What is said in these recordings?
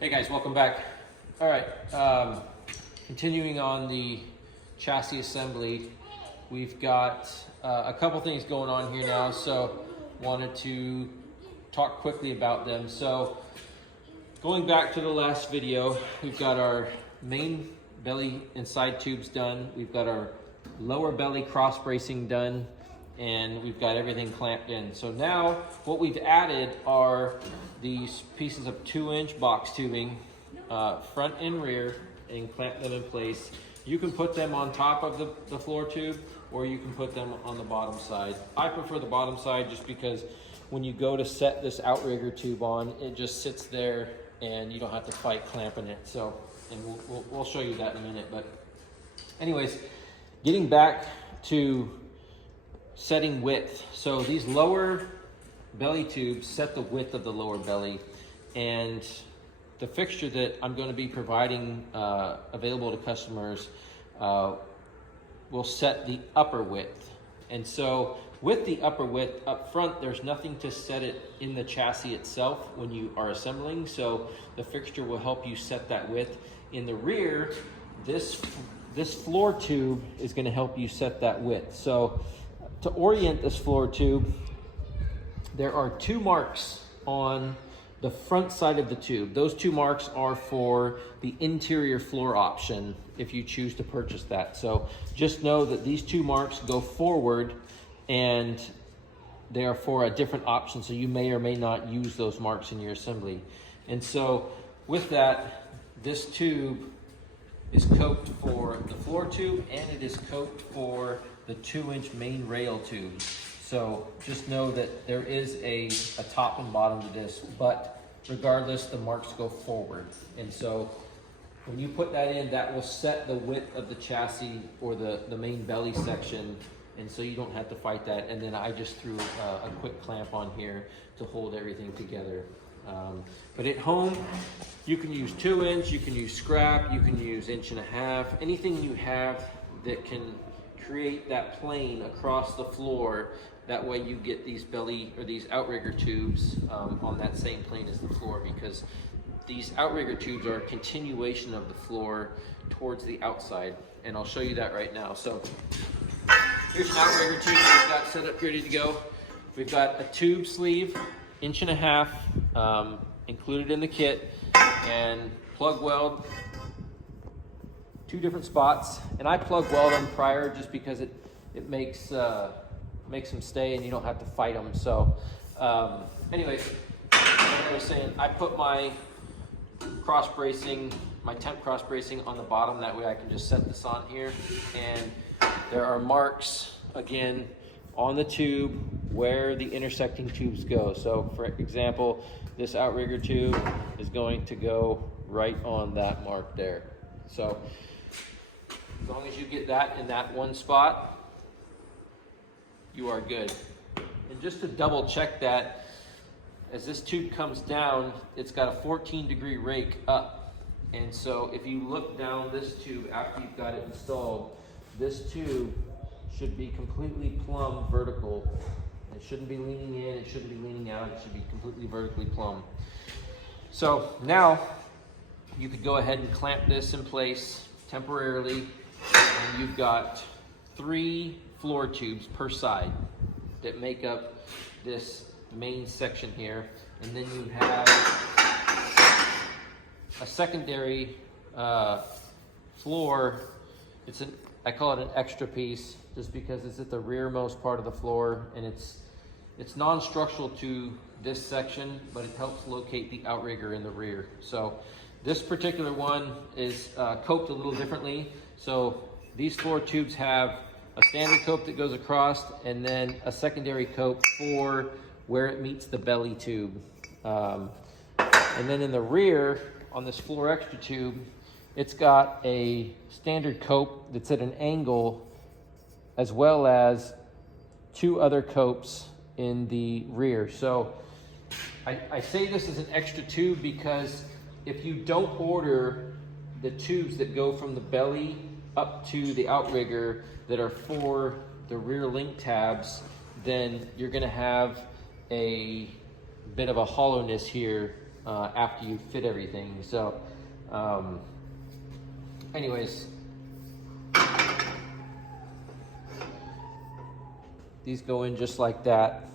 Hey guys, welcome back. All right, continuing on the chassis assembly, we've got a couple things going on here now, so wanted to talk quickly about them. So going back to the last video, we've got our main belly and side tubes done, we've got our lower belly cross bracing done, and we've got everything clamped in. So now what we've added are these pieces of 2-inch box tubing, front and rear, and clamp them in place. You can put them on top of the floor tube, or you can put them on the bottom side. I prefer the bottom side just because when you go to set this outrigger tube on, it just sits there and you don't have to fight clamping it. So, and we'll show you that in a minute. But anyways, getting back to setting width. So these lower belly tubes set the width of the lower belly, and the fixture that I'm going to be providing available to customers will set the upper width. And so with the upper width up front, there's nothing to set it in the chassis itself when you are assembling, so the fixture will help you set that width. In the rear, this floor tube is going to help you set that width. So to orient this floor tube, there are 2 marks on the front side of the tube. Those 2 marks are for the interior floor option if you choose to purchase that. So just know that these 2 marks go forward and they are for a different option, so you may or may not use those marks in your assembly. And so with that, this tube is coped for the floor tube, and it is coped for the 2-inch main rail tube. So just know that there is a top and bottom to this, but regardless, the marks go forward. And so when you put that in, that will set the width of the chassis or the main belly section, and so you don't have to fight that. And then I just threw a quick clamp on here to hold everything together. But at home, you can use 2-inch, you can use scrap, you can use 1.5 inch, anything you have that can create that plane across the floor. That way you get these belly or these outrigger tubes on that same plane as the floor, because these outrigger tubes are a continuation of the floor towards the outside, and I'll show you that right now. So here's an outrigger tube that we've got set up ready to go. We've got a tube sleeve, 1.5 inch, included in the kit, and plug weld 2 different spots. And I plug weld them prior just because it makes them stay and you don't have to fight them. So anyways, like I was saying, I put my cross bracing, my temp cross bracing on the bottom. That way I can just set this on here, and there are marks again on the tube where the intersecting tubes go. So for example, this outrigger tube is going to go right on that mark there. So as long as you get that in that one spot, you are good. And just to double check that, as this tube comes down, it's got a 14-degree rake up. And so if you look down this tube after you've got it installed, this tube should be completely plumb vertical. It shouldn't be leaning in, it shouldn't be leaning out, it should be completely vertically plumb. So now you could go ahead and clamp this in place temporarily, and you've got 3 floor tubes per side that make up this main section here. And then you have a secondary floor. I call it an extra piece just because it's at the rearmost part of the floor, and it's non-structural to this section, but it helps locate the outrigger in the rear. So this particular one is coped a little differently. So these floor tubes have a standard cope that goes across, and then a secondary cope for where it meets the belly tube. And then in the rear, on this floor extra tube, it's got a standard cope that's at an angle, as well as 2 other copes in the rear. So I say this is an extra tube because if you don't order the tubes that go from the belly up to the outrigger that are for the rear link tabs, then you're going to have a bit of a hollowness here after you fit everything. So anyways, these go in just like that,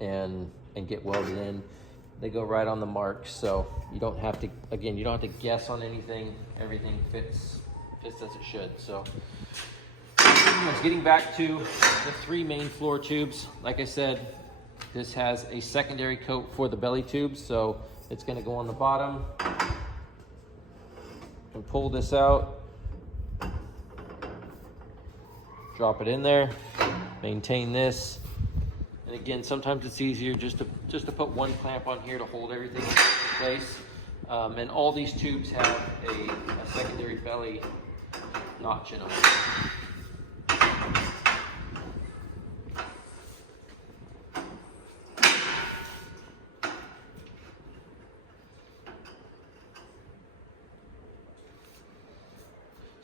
and get welded in. They go right on the mark, so you don't have to, again, you don't have to guess on anything. Everything fits as it should. So anyways, getting back to the 3 main floor tubes, like I said, this has a secondary coat for the belly tubes, so it's going to go on the bottom. And pull this out, drop it in there, maintain this. And again, sometimes it's easier just to put one clamp on here to hold everything in place. And all these tubes have a secondary belly notch in them.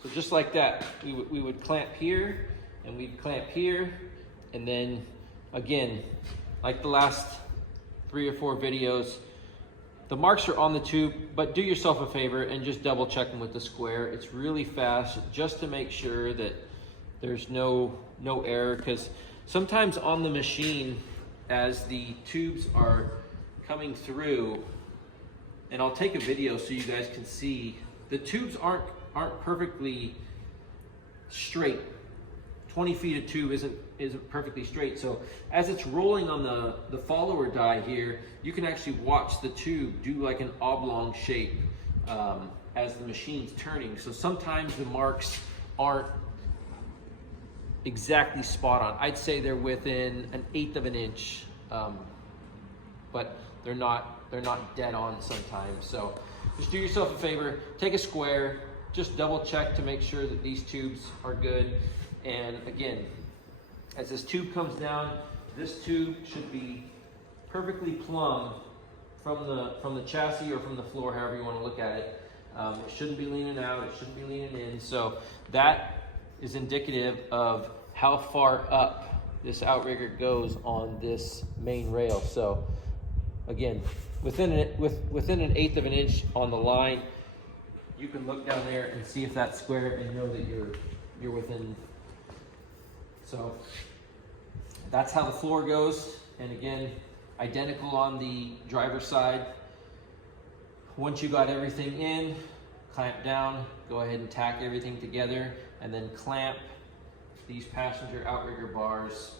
So just like that, we would clamp here, and we'd clamp here, and then again, like the last 3 or 4 videos, the marks are on the tube, but do yourself a favor and just double check them with the square. It's really fast, just to make sure that there's no error, because sometimes on the machine, as the tubes are coming through, and I'll take a video so you guys can see, the tubes aren't perfectly straight. 20 feet of tube isn't perfectly straight. So as it's rolling on the follower die here, you can actually watch the tube do like an oblong shape as the machine's turning. So sometimes the marks aren't exactly spot on. I'd say they're within 1/8 of an inch, but they're not dead on sometimes. So just do yourself a favor, take a square, just double check to make sure that these tubes are good. And again, as this tube comes down, this tube should be perfectly plumb from the chassis or from the floor, however you want to look at it. It shouldn't be leaning out, it shouldn't be leaning in. So that is indicative of how far up this outrigger goes on this main rail. So again, within 1/8 of an inch on the line, you can look down there and see if that's square and know that you're within. So that's how the floor goes. And again, identical on the driver's side. Once you got everything in, clamp down, go ahead and tack everything together, and then clamp these passenger outrigger bars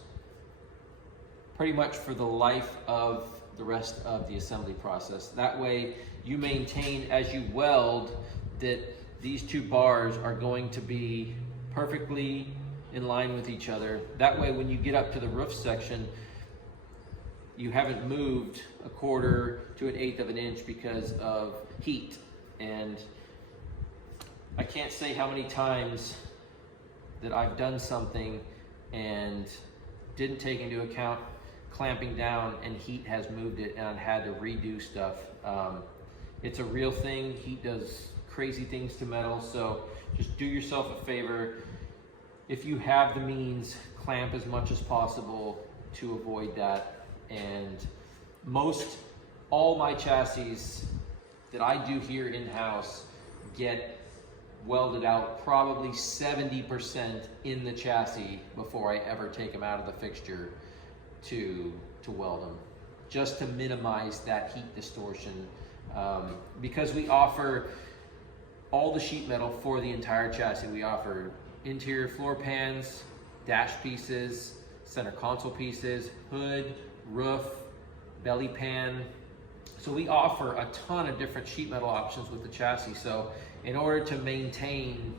pretty much for the life of the rest of the assembly process. That way you maintain, as you weld, that these 2 bars are going to be perfectly in line with each other. That way when you get up to the roof section, you haven't moved 1/4 to 1/8 of an inch because of heat. And I can't say how many times that I've done something and didn't take into account clamping down, and heat has moved it, and I've had to redo stuff. It's a real thing. Heat does crazy things to metal, so just do yourself a favor. If you have the means, clamp as much as possible to avoid that. And all my chassis that I do here in-house get welded out probably 70% in the chassis before I ever take them out of the fixture to weld them, just to minimize that heat distortion. Because we offer all the sheet metal for the entire chassis. We offer interior floor pans, dash pieces, center console pieces, hood, roof, belly pan. So we offer a ton of different sheet metal options with the chassis. So in order to maintain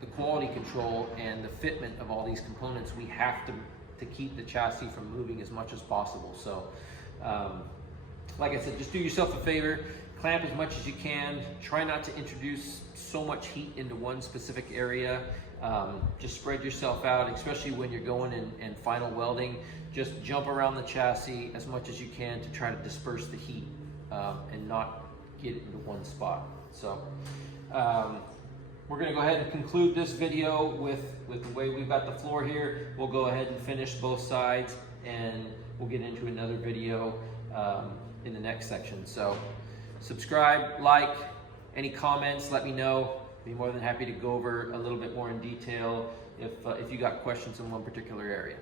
the quality control and the fitment of all these components, we have to keep the chassis from moving as much as possible. So like I said, just do yourself a favor, clamp as much as you can. Try not to introduce so much heat into one specific area. Just spread yourself out, especially when you're going and final welding. Just jump around the chassis as much as you can to try to disperse the heat and not get it into one spot. So we're gonna go ahead and conclude this video with the way we've got the floor here. We'll go ahead and finish both sides, and we'll get into another video in the next section. So subscribe, like, any comments, let me know. Be more than happy to go over a little bit more in detail if you got questions in one particular area.